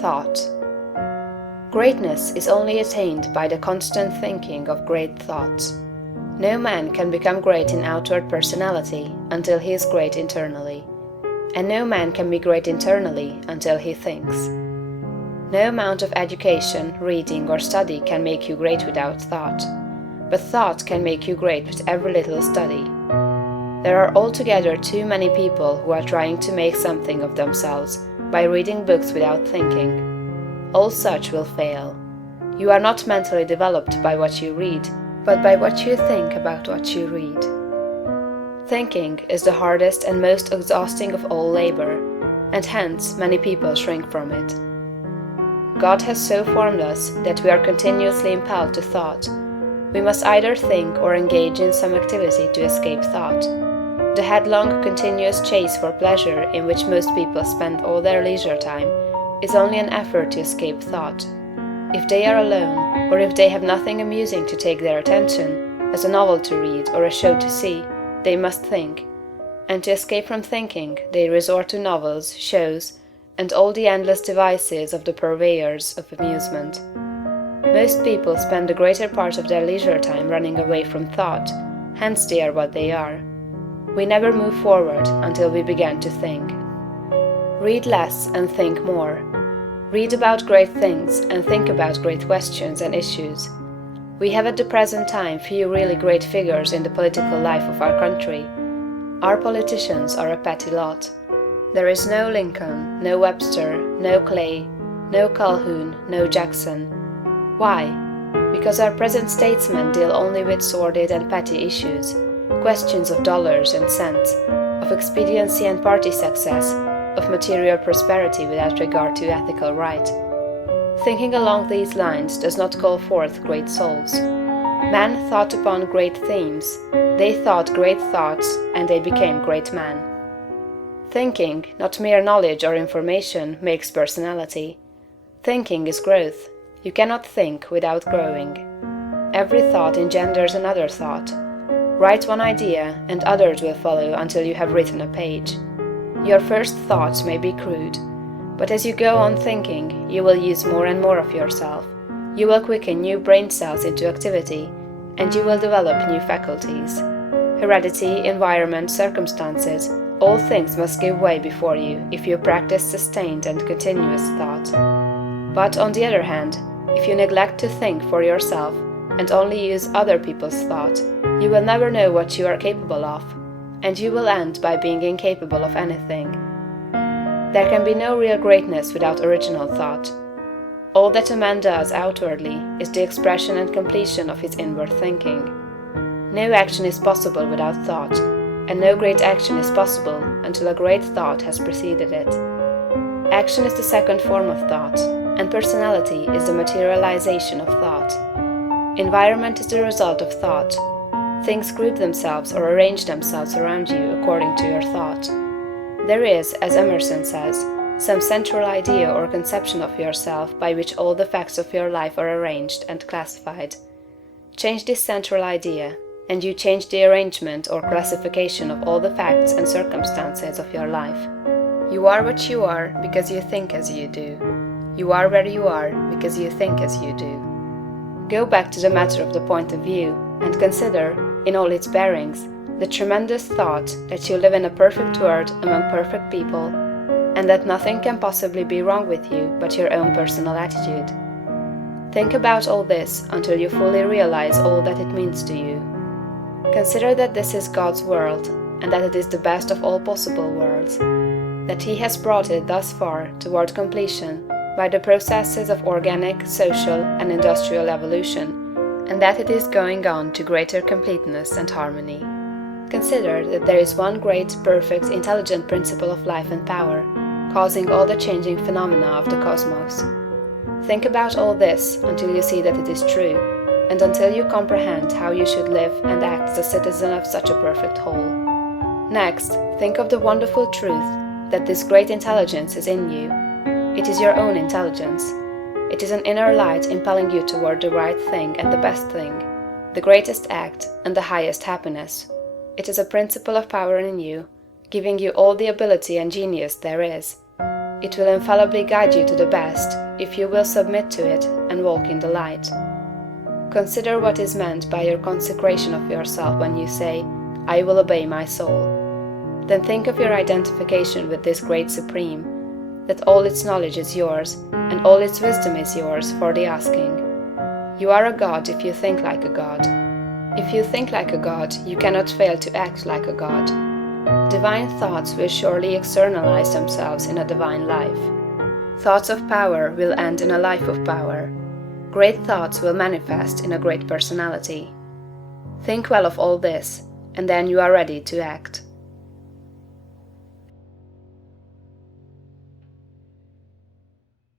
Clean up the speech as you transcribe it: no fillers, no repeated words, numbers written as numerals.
Thought. Greatness is only attained by the constant thinking of great thoughts. No man can become great in outward personality until he is great internally. And no man can be great internally until he thinks. No amount of education, reading, or study can make you great without thought. But thought can make you great with every little study. There are altogether too many people who are trying to make something of themselves by reading books without thinking. All such will fail. You are not mentally developed by what you read, but by what you think about what you read. Thinking is the hardest and most exhausting of all labor, and hence many people shrink from it. God has so formed us that we are continuously impelled to thought. We must either think or engage in some activity to escape thought. The headlong, continuous chase for pleasure in which most people spend all their leisure time is only an effort to escape thought. If they are alone, or if they have nothing amusing to take their attention, as a novel to read or a show to see, they must think. And to escape from thinking, they resort to novels, shows, and all the endless devices of the purveyors of amusement. Most people spend the greater part of their leisure time running away from thought, hence they are what they are. We never move forward until we begin to think. Read less and think more. Read about great things and think about great questions and issues. We have at the present time few really great figures in the political life of our country. Our politicians are a petty lot. There is no Lincoln, no Webster, no Clay, no Calhoun, no Jackson. Why? Because our present statesmen deal only with sordid and petty issues, questions of dollars and cents, of expediency and party success, of material prosperity without regard to ethical right. Thinking along these lines does not call forth great souls. Men thought upon great themes, they thought great thoughts, and they became great men. Thinking, not mere knowledge or information, makes personality. Thinking is growth. You cannot think without growing. Every thought engenders another thought. Write one idea, and others will follow until you have written a page. Your first thoughts may be crude, but as you go on thinking, you will use more and more of yourself. You will quicken new brain cells into activity, and you will develop new faculties. Heredity, environment, circumstances, all things must give way before you if you practice sustained and continuous thought. But on the other hand, if you neglect to think for yourself and only use other people's thought, you will never know what you are capable of, and you will end by being incapable of anything. There can be no real greatness without original thought. All that a man does outwardly is the expression and completion of his inward thinking. No action is possible without thought, and no great action is possible until a great thought has preceded it. Action is the second form of thought, and personality is the materialization of thought. Environment is the result of thought. Things group themselves or arrange themselves around you according to your thought. There is, as Emerson says, some central idea or conception of yourself by which all the facts of your life are arranged and classified. Change this central idea, and you change the arrangement or classification of all the facts and circumstances of your life. You are what you are because you think as you do. You are where you are because you think as you do. Go back to the matter of the point of view, and consider, in all its bearings, the tremendous thought that you live in a perfect world among perfect people, and that nothing can possibly be wrong with you but your own personal attitude. Think about all this until you fully realize all that it means to you. Consider that this is God's world, and that it is the best of all possible worlds, that He has brought it thus far toward completion by the processes of organic, social, and industrial evolution, and that it is going on to greater completeness and harmony. Consider that there is one great, perfect, intelligent principle of life and power, causing all the changing phenomena of the cosmos. Think about all this until you see that it is true, and until you comprehend how you should live and act as a citizen of such a perfect whole. Next, think of the wonderful truth that this great intelligence is in you. It is your own intelligence. It is an inner light impelling you toward the right thing and the best thing, the greatest act and the highest happiness. It is a principle of power in you, giving you all the ability and genius there is. It will infallibly guide you to the best if you will submit to it and walk in the light. Consider what is meant by your consecration of yourself when you say, "I will obey my soul." Then think of your identification with this great Supreme, that all its knowledge is yours, and all its wisdom is yours for the asking. You are a god if you think like a god. If you think like a god, you cannot fail to act like a god. Divine thoughts will surely externalize themselves in a divine life. Thoughts of power will end in a life of power. Great thoughts will manifest in a great personality. Think well of all this, and then you are ready to act.